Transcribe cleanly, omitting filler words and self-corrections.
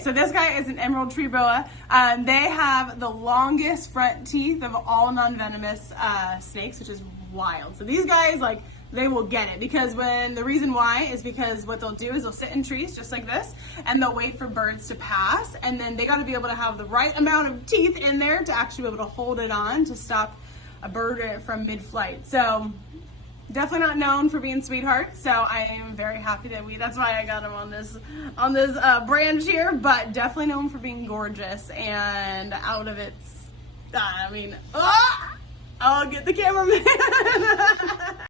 Okay, so this guy is an emerald tree boa. They have the longest front teeth of all non-venomous snakes, which is wild. So these guys, like, they will get it because the reason why is because what they'll do is they'll sit in trees just like this and they'll wait for birds to pass, and then they got to be able to have the right amount of teeth in there to actually be able to hold it on to stop a bird from mid-flight. So definitely not known for being sweethearts, so I am very happy that that's why I got him on this branch here, but definitely known for being gorgeous and out of its, I'll get the cameraman.